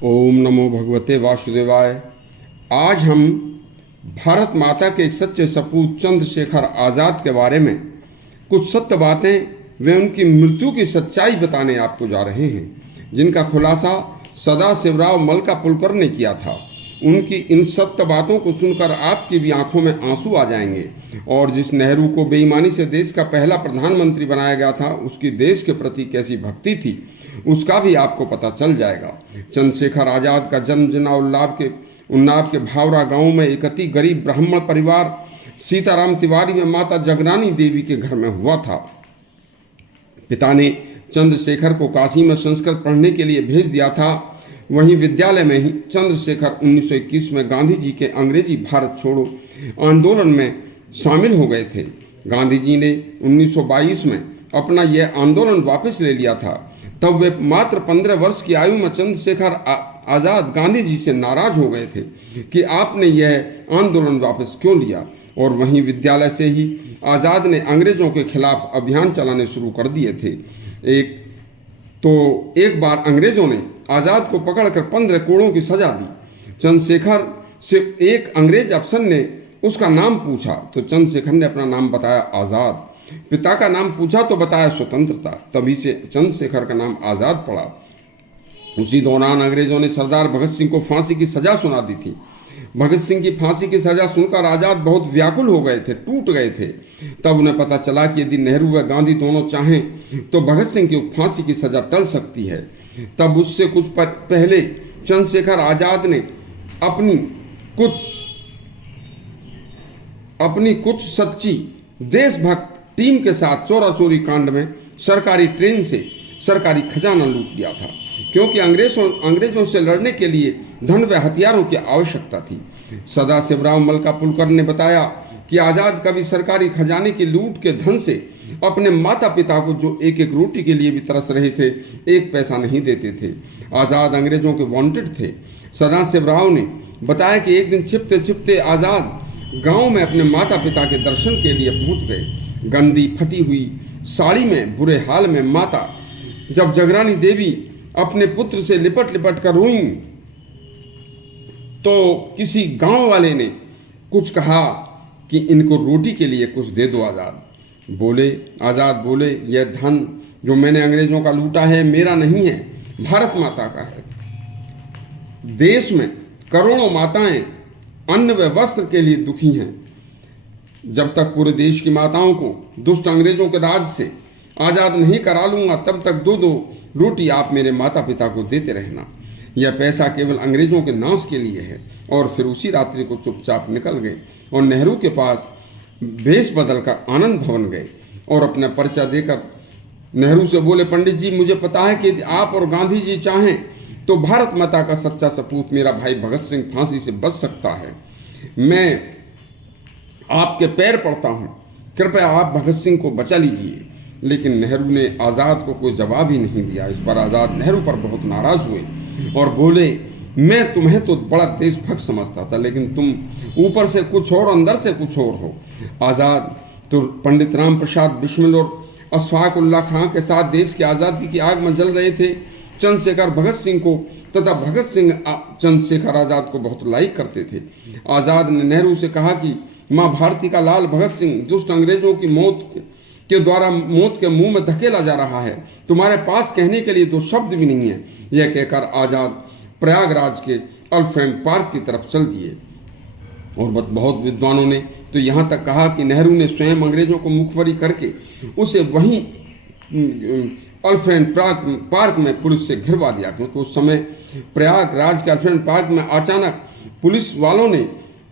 ओम नमो भगवते वासुदेवाय। आज हम भारत माता के एक सच्चे सपूत चंद्रशेखर आज़ाद के बारे में कुछ सत्य बातें व उनकी मृत्यु की सच्चाई बताने आपको जा रहे हैं, जिनका खुलासा सदाशिवराव मलकापुलकर ने किया था। उनकी इन सत्य बातों को सुनकर आपकी भी आंखों में आंसू आ जाएंगे और जिस नेहरू को बेईमानी से देश का पहला प्रधानमंत्री बनाया गया था, उसकी देश के प्रति कैसी भक्ति थी, उसका भी आपको पता चल जाएगा। चंद्रशेखर आज़ाद का जन्म जिन्ना उन्नाव के भावरा गांव में एक अति गरीब ब्राह्मण परिवार सीताराम तिवारी में माता जगरानी देवी के घर में हुआ था। पिता ने चंद्रशेखर को काशी में संस्कृत पढ़ने के लिए भेज दिया था। वहीं विद्यालय में ही चंद्रशेखर 1921 में गांधी जी के अंग्रेजी भारत छोड़ो आंदोलन में शामिल हो गए थे। गांधी जी ने 1922 में अपना यह आंदोलन वापस ले लिया था। तब वे मात्र 15 वर्ष की आयु में चंद्रशेखर आज़ाद गांधी जी से नाराज हो गए थे कि आपने यह आंदोलन वापस क्यों लिया, और वहीं विद्यालय से ही आज़ाद ने अंग्रेजों के खिलाफ अभियान चलाने शुरू कर दिए थे। एक बार अंग्रेजों ने आज़ाद को पकड़कर 15 कोड़ों की सजा दी। चंद्रशेखर से एक अंग्रेज अफसर ने उसका नाम पूछा तो चंद्रशेखर ने अपना नाम बताया आज़ाद। पिता का नाम पूछा तो बताया स्वतंत्रता। तभी से चंद्रशेखर का नाम आज़ाद पड़ा। उसी दौरान अंग्रेजों ने सरदार भगत सिंह को फांसी की सजा सुना दी थी। भगत सिंह की फांसी की सजा सुनकर आज़ाद बहुत व्याकुल हो गए थे, टूट गए थे। तब उन्हें पता चला कि यदि नेहरू व गांधी दोनों चाहें तो भगत सिंह की फांसी की सजा टल सकती है। तब उससे कुछ पहले चंद्रशेखर आज़ाद ने अपनी कुछ सच्ची देशभक्त टीम के साथ चोरा चोरी कांड में सरकारी ट्रेन से सरकारी खजाना लूट लिया था, क्योंकि अंग्रेजों से लड़ने के लिए धन व हथियारों की आवश्यकता थी। सदाशिवराव मलकापुलकर ने बताया कि आज़ाद कभी सरकारी खजाने की लूट के धन से अपने माता पिता को, जो एक एक रोटी के लिए भी तरस रहे थे, एक पैसा नहीं देते थे। आज़ाद अंग्रेजों के वांटेड थे। सदाशिवराव ने बताया कि एक दिन छिपते छिपते आज़ाद गांव में अपने माता पिता के दर्शन के लिए पहुंच गए। गंदी फटी हुई साड़ी में बुरे हाल में माता जब जगरानी देवी अपने पुत्र से लिपट लिपट कर रोई तो किसी गांव वाले ने कुछ कहा कि इनको रोटी के लिए कुछ दे दो। आज़ाद बोले, यह धन जो मैंने अंग्रेजों का लूटा है मेरा नहीं है, भारत माता का है। देश में करोड़ों माताएं अन्न व वस्त्र के लिए दुखी हैं। जब तक पूरे देश की माताओं को दुष्ट अंग्रेजों के राज से आज़ाद नहीं करा लूंगा, तब तक दो दो रोटी आप मेरे माता पिता को देते रहना। यह पैसा केवल अंग्रेजों के नाश के लिए है। और फिर उसी रात्रि को चुपचाप निकल गए और नेहरू के पास भेष बदलकर आनंद भवन गए और अपना पर्चा देकर नेहरू से बोले, पंडित जी, मुझे पता है कि आप और गांधी जी चाहें तो भारत माता का सच्चा सपूत मेरा भाई भगत सिंह फांसी से बच सकता है। मैं आपके पैर पड़ता हूं, कृपया आप भगत सिंह को बचा लीजिए। लेकिन नेहरू ने आज़ाद को कोई जवाब ही नहीं दिया। इस पर आज़ाद नेहरू पर बहुत नाराज हुए और बोले, मैं तुम्हें तो बड़ा देशभक्त समझता था, लेकिन तुम ऊपर से कुछ और अंदर से कुछ और हो। आज़ाद तो पंडित राम प्रसाद बिस्मिल और अशफाक उल्लाह खां के साथ देश की आज़ादी की आग में जल रहे थे। चंद्रशेखर भगत सिंह को तथा भगत सिंह चंद्रशेखर आज़ाद को बहुत लाइक करते थे। आज़ाद ने नेहरू से कहा कि माँ भारती का लाल भगत सिंह दुष्ट अंग्रेजों की मौत के मुंह में धकेला जा रहा है। तुम्हारे पास कहने के लिए दो शब्द भी नहीं है। यह कहकर आज़ाद प्रयागराज के एलिफेंट पार्क की तरफ चल दिए। और बहुत विद्वानों ने तो यहाँ तक कहा कि नेहरू ने स्वयं अंग्रेजों को मुखबरी करके उसे वहीं एलिफेंट पार्क में पुलिस से घिरवा दिया, क्योंकि उस समय प्रयागराज के एलिफेंट पार्क में अचानक पुलिस वालों ने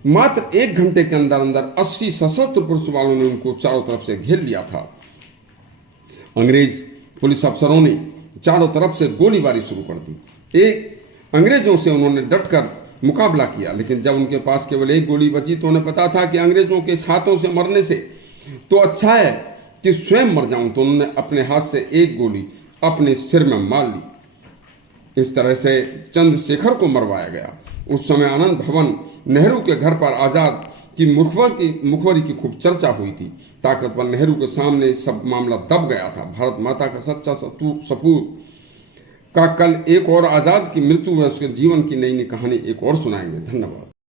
मात्र 1 घंटे के अंदर अंदर 80 सशस्त्र पुलिस वालों ने उनको चारों तरफ से घेर लिया था। अंग्रेज पुलिस अफसरों ने चारों तरफ से गोलीबारी शुरू कर दी। अंग्रेजों से उन्होंने डटकर मुकाबला किया, लेकिन जब उनके पास केवल एक गोली बची तो उन्हें पता था कि अंग्रेजों के हाथों से मरने से तो अच्छा है कि स्वयं मर जाऊं, तो उन्होंने अपने हाथ से एक गोली अपने सिर में मार ली। इस तरह से चंद्रशेखर को मरवाया गया। उस समय आनंद भवन नेहरू के घर पर आज़ाद की मुखबरी की खूब चर्चा हुई थी। ताकतवर नेहरू के सामने सब मामला दब गया था। भारत माता का सच्चा सपूत का कल एक और आज़ाद की मृत्यु व उसके जीवन की नई नई कहानी एक और सुनाएंगे। धन्यवाद।